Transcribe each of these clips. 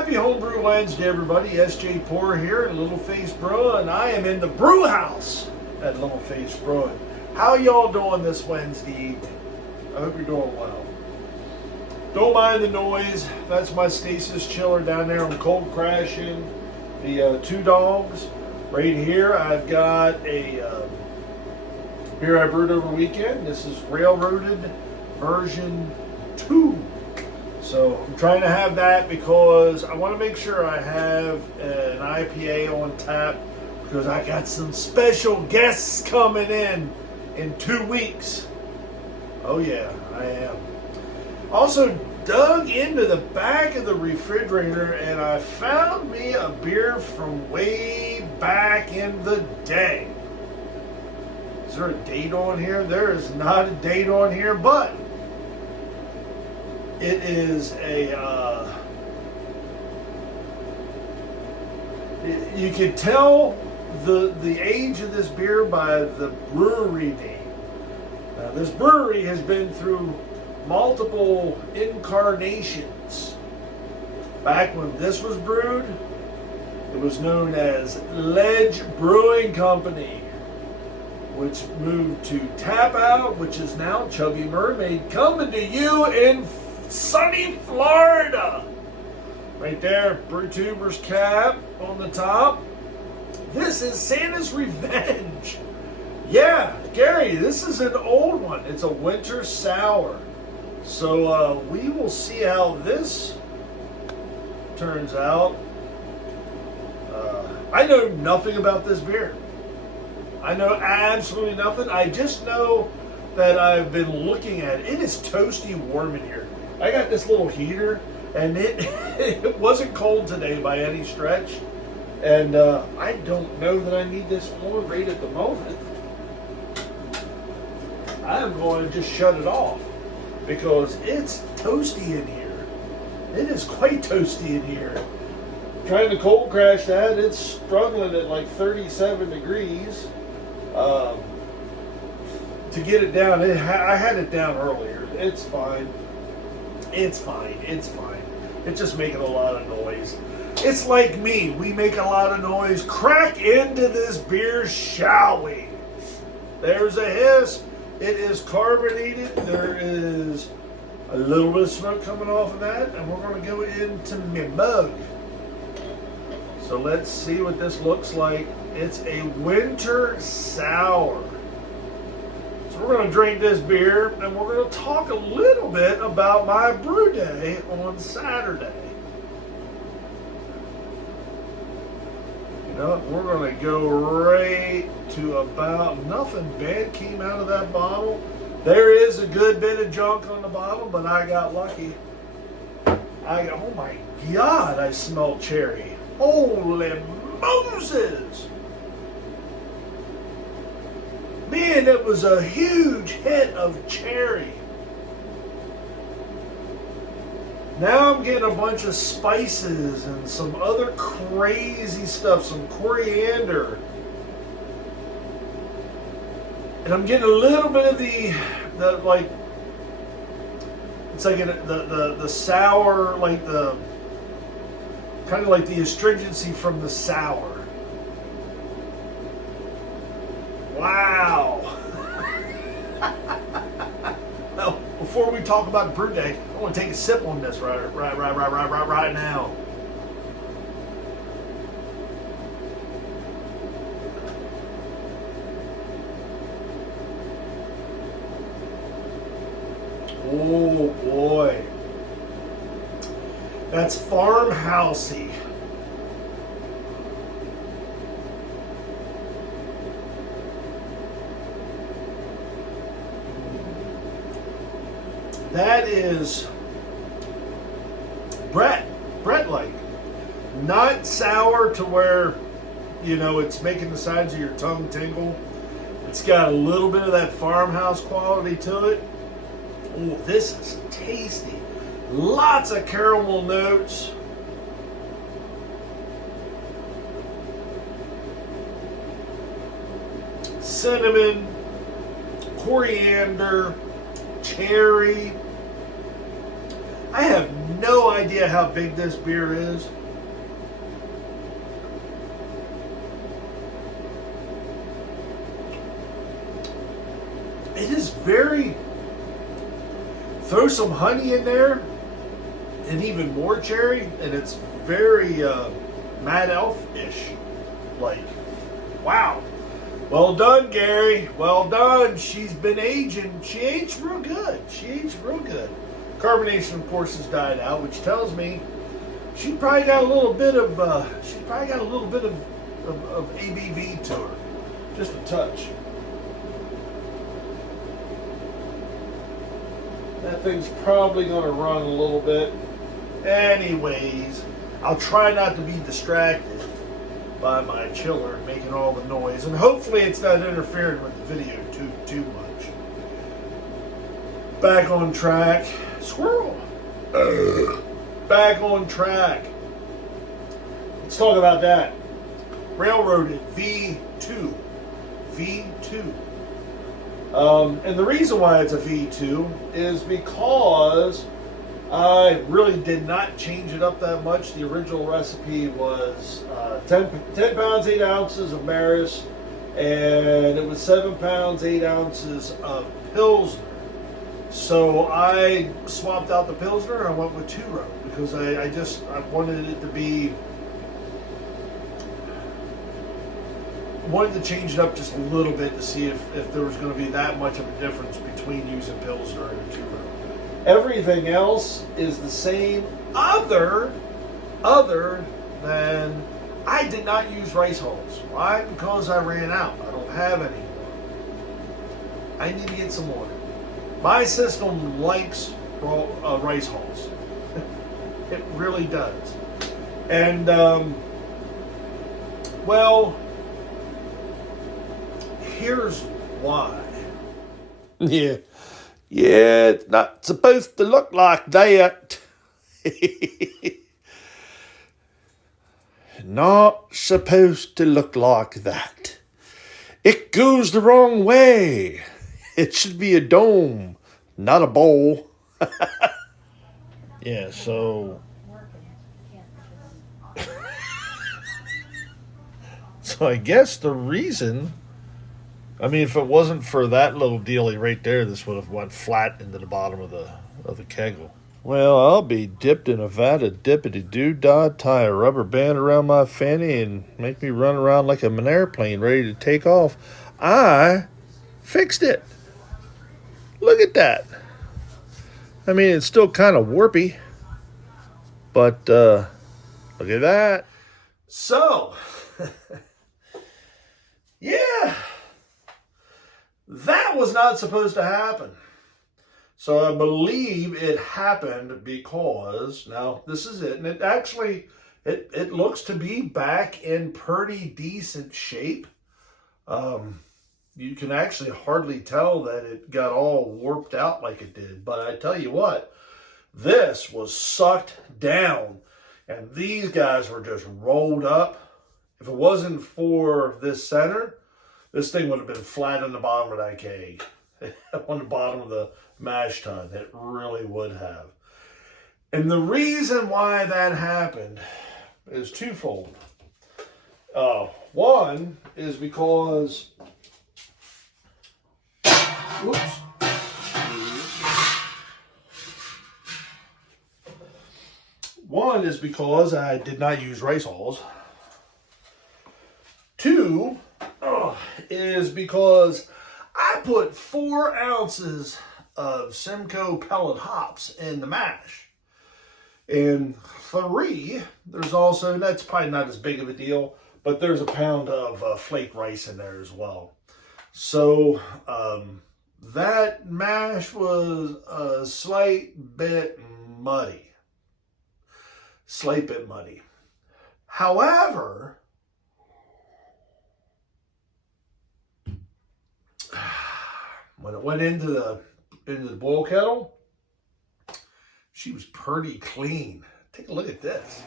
Happy Homebrew Wednesday, everybody. S.J. Poor here at Little Face Brew, and I am in the brew house at Little Face Brew. How y'all doing this Wednesday evening? I hope you're doing well. Don't mind the noise. That's my stasis chiller down there. I'm cold crashing the two dogs. Right here, I've got a beer I brewed over the weekend. This is Railroaded version 2. So I'm trying to have that because I want to make sure I have an IPA on tap because I got some special guests coming in 2 weeks. Oh yeah, I am. Also dug into the back of the refrigerator and I found me a beer from way back in the day. Is there a date on here? There is not a date on here, but it is you can tell the age of this beer by the brewery name. Now, this brewery has been through multiple incarnations. Back when this was brewed, it was known as Ledge Brewing Company, which moved to Tap Out, which is now Chubby Mermaid, coming to you in sunny Florida. Right there, Brew Tuber's cap on the top. This is Santa's Revenge. Yeah, Gary, this is an old one. It's a winter sour. So we will see how this turns out. I know nothing about this beer. I know absolutely nothing. I just know that I've been looking at it. It is toasty warm in here. I got this little heater, and it wasn't cold today by any stretch. And I don't know that I need this on right at the moment. I'm going to just shut it off because it's toasty in here. It is quite toasty in here. Trying to cold crash that, it's struggling at like 37 degrees. To get it down, I had it down earlier. It's fine. It's fine. It's fine. It's just making a lot of noise. It's like me. We make a lot of noise. Crack into this beer, shall we? There's a hiss. It is carbonated. There is a little bit of smoke coming off of that. And we're going to go into my mug. So let's see what this looks like. It's a winter sour. So we're going to drink this beer and we're going to talk a little bit about my brew day on Saturday. You know, we're going to go right to about nothing bad came out of that bottle. There is a good bit of junk on the bottle, but I got lucky. Oh my God, I smell cherry. Holy Moses! Man, it was a huge hit of cherry. Now I'm getting a bunch of spices and some other crazy stuff, some coriander. And I'm getting a little bit of the like, it's like the sour, like the, kind of like the astringency from the sour. Wow. Well, before we talk about brew day, I want to take a sip on this right now. Oh boy. That's farmhousey. That is Brett-like. Not sour to where, you know, it's making the sides of your tongue tingle. It's got a little bit of that farmhouse quality to it. Oh, this is tasty. Lots of caramel notes. Cinnamon, coriander, cherry. I have no idea how big this beer is. It is very, throw some honey in there and even more cherry, and it's very Mad Elf-ish. Like, wow. Well done, Gary. Well done. She's been aging. She aged real good. She aged real good. Carbonation, of course, has died out, which tells me she probably got a little bit of ABV to her, just a touch. That thing's probably going to run a little bit. Anyways, I'll try not to be distracted by my chiller making all the noise, and hopefully it's not interfering with the video too much. Back on track. Squirrel. Back on track. Let's talk about that. Railroaded V2. V2. And the reason why it's a V2 is because I really did not change it up that much. The original recipe was 10 pounds, 8 ounces of Maris, and it was 7 pounds, 8 ounces of Pilsner. So I swapped out the Pilsner and I went with 2-row because I wanted it to be, wanted to change it up just a little bit to see if there was going to be that much of a difference between using Pilsner and a 2-row. Everything else is the same other than I did not use rice hulls. Why? Because I ran out. I don't have any more. I need to get some more. My system likes rice hulls. It really does. And, well, here's why. Yeah, it's not supposed to look like that. Not supposed to look like that. It goes the wrong way. It should be a dome, not a bowl. Yeah, so... So I guess the reason... I mean, if it wasn't for that little dealie right there, this would have went flat into the bottom of the kegel. Well, I'll be dipped in a vat of dippity-doo-dah, tie a rubber band around my fanny, and make me run around like an airplane ready to take off. I fixed it. Look at that. I mean, it's still kind of warpy, but look at that. So, yeah, that was not supposed to happen. So I believe it happened because, now this is it, and it actually, it looks to be back in pretty decent shape. You can actually hardly tell that it got all warped out like it did. But I tell you what, this was sucked down. And these guys were just rolled up. If it wasn't for this center, this thing would have been flat on the bottom of that keg. On the bottom of the mash tun. It really would have. And the reason why that happened is twofold. One is because... Whoops. One is because I did not use rice hulls. Two is because I put 4 ounces of Simcoe pellet hops in the mash. And 3, there's also, that's probably not as big of a deal, but there's a pound of flake rice in there as well. So, that mash was a slight bit muddy. Slight bit muddy. However, when it went into the boil kettle, she was pretty clean. Take a look at this.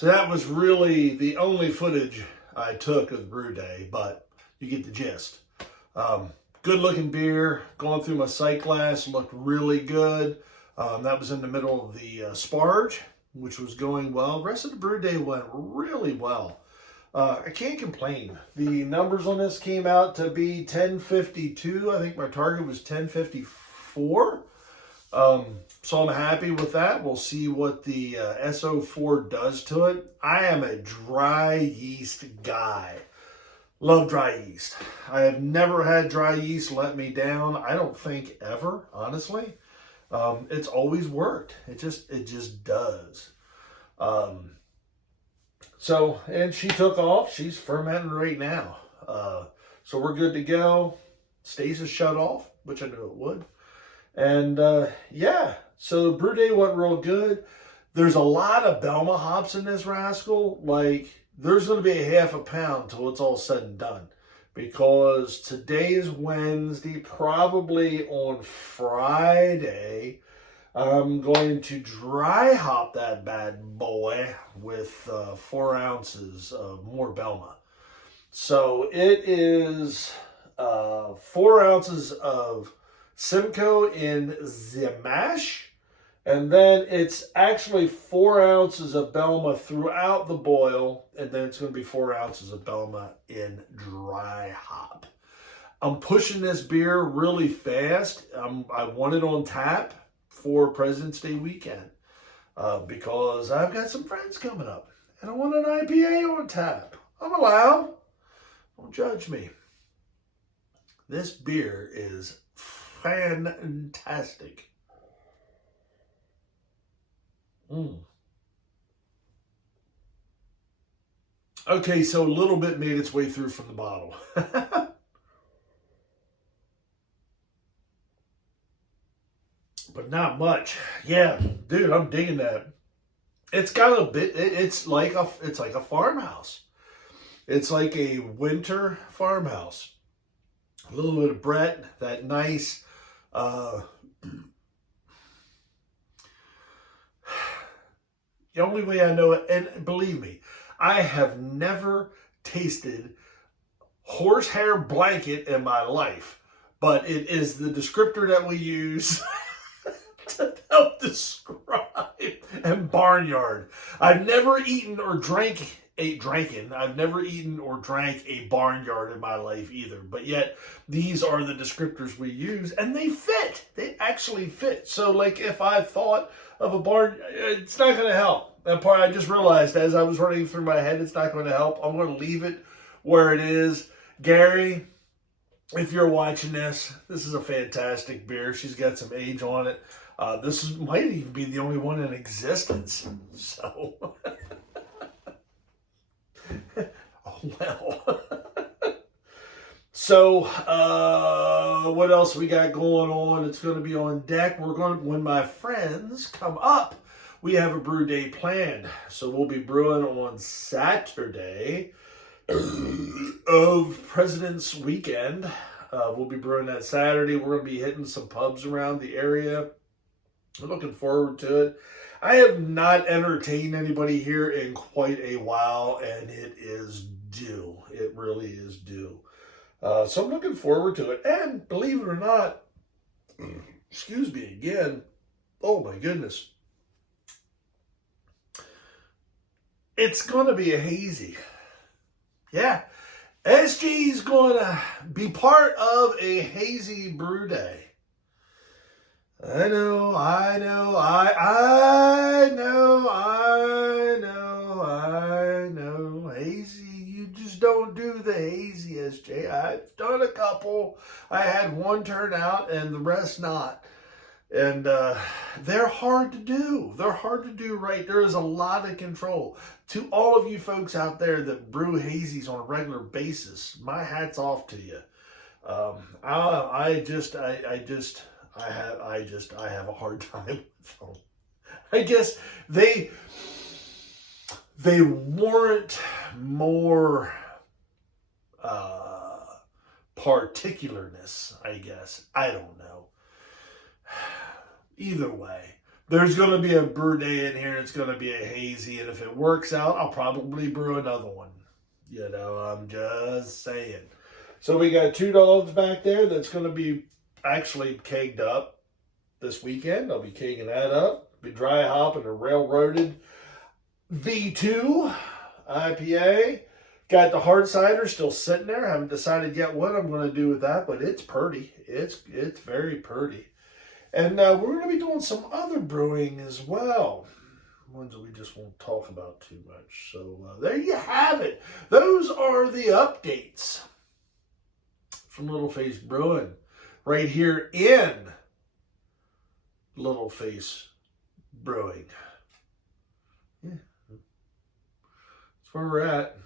So that was really the only footage I took of the brew day, but you get the gist. Good looking beer. Going through my sight glass, looked really good. That was in the middle of the sparge, which was going well. The rest of the brew day went really well. I can't complain. The numbers on this came out to be 1052. I think my target was 1054. So I'm happy with that. We'll see what the SO4 does to it. I am a dry yeast guy. Love dry yeast. I have never had dry yeast let me down. I don't think ever, honestly. It's always worked. It just does. So, and she took off. She's fermenting right now. So we're good to go. Stasis shut off, which I knew it would. And yeah, so brew day went real good. There's a lot of Belma hops in this rascal. Like, there's going to be a half a pound till it's all said and done. Because today is Wednesday, probably on Friday, I'm going to dry hop that bad boy with 4 ounces of more Belma. So it is 4 ounces of Simcoe in the mash. And then it's actually 4 ounces of Belma throughout the boil. And then it's going to be 4 ounces of Belma in dry hop. I'm pushing this beer really fast. I want it on tap for President's Day weekend. Because I've got some friends coming up. And I want an IPA on tap. I'm allowed. Don't judge me. This beer is fantastic. Okay, so a little bit made its way through from the bottle. But not much. Yeah, dude, I'm digging that. It's got a bit, it's like a farmhouse. It's like a winter farmhouse. A little bit of Brett, that nice the only way I know it, and believe me, I have never tasted horsehair blanket in my life, but it is the descriptor that we use to help describe, and barnyard. I've never eaten or drank I've never eaten or drank a barnyard in my life either. But yet, these are the descriptors we use, and they fit. They actually fit. So, like, if I thought of a barn, it's not going to help. That part I just realized as I was running through my head, it's not going to help. I'm going to leave it where it is. Gary, if you're watching this, this is a fantastic beer. She's got some age on it. Might even be the only one in existence. So... oh, well. So, what else we got going on? It's going to be on deck. When my friends come up, we have a brew day planned. So we'll be brewing on Saturday of President's Weekend. We'll be brewing that Saturday. We're going to be hitting some pubs around the area. I'm looking forward to it. I have not entertained anybody here in quite a while, and it is due. It really is due. So I'm looking forward to it. And believe it or not, excuse me again, oh my goodness, it's going to be a hazy. Yeah, SG's going to be part of a hazy brew day. I know. Hazy, you just don't do the hazy, SJ. I've done a couple. I had one turn out and the rest not. And they're hard to do. They're hard to do right. There is a lot of control. To all of you folks out there that brew hazies on a regular basis, my hat's off to you. I have a hard time with them. I guess they warrant more particularness, I guess. I don't know. Either way, There's going to be a brew day in here. It's going to be a hazy. And if it works out, I'll probably brew another one. You know, I'm just saying. So we got 2 dogs back there that's going to be actually kegged up this weekend. I'll be kegging that up. Be dry hopping a railroaded V2 IPA. Got the hard cider still sitting there. Haven't decided yet what I'm going to do with that, but it's pretty. It's very pretty. And we're going to be doing some other brewing as well. Ones that we just won't talk about too much. So there you have it. Those are the updates from Little Face Brewing right here in Little Face Brewing. Yeah. That's where we're at.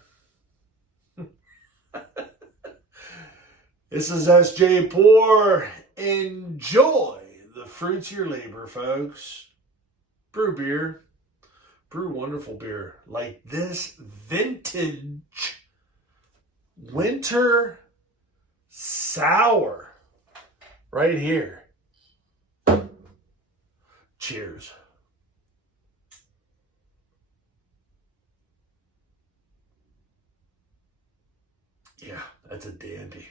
This is SJ Pour. Enjoy the fruits of your labor, folks. Brew beer. Brew wonderful beer like this vintage winter sour right here. Cheers. Yeah, that's a dandy.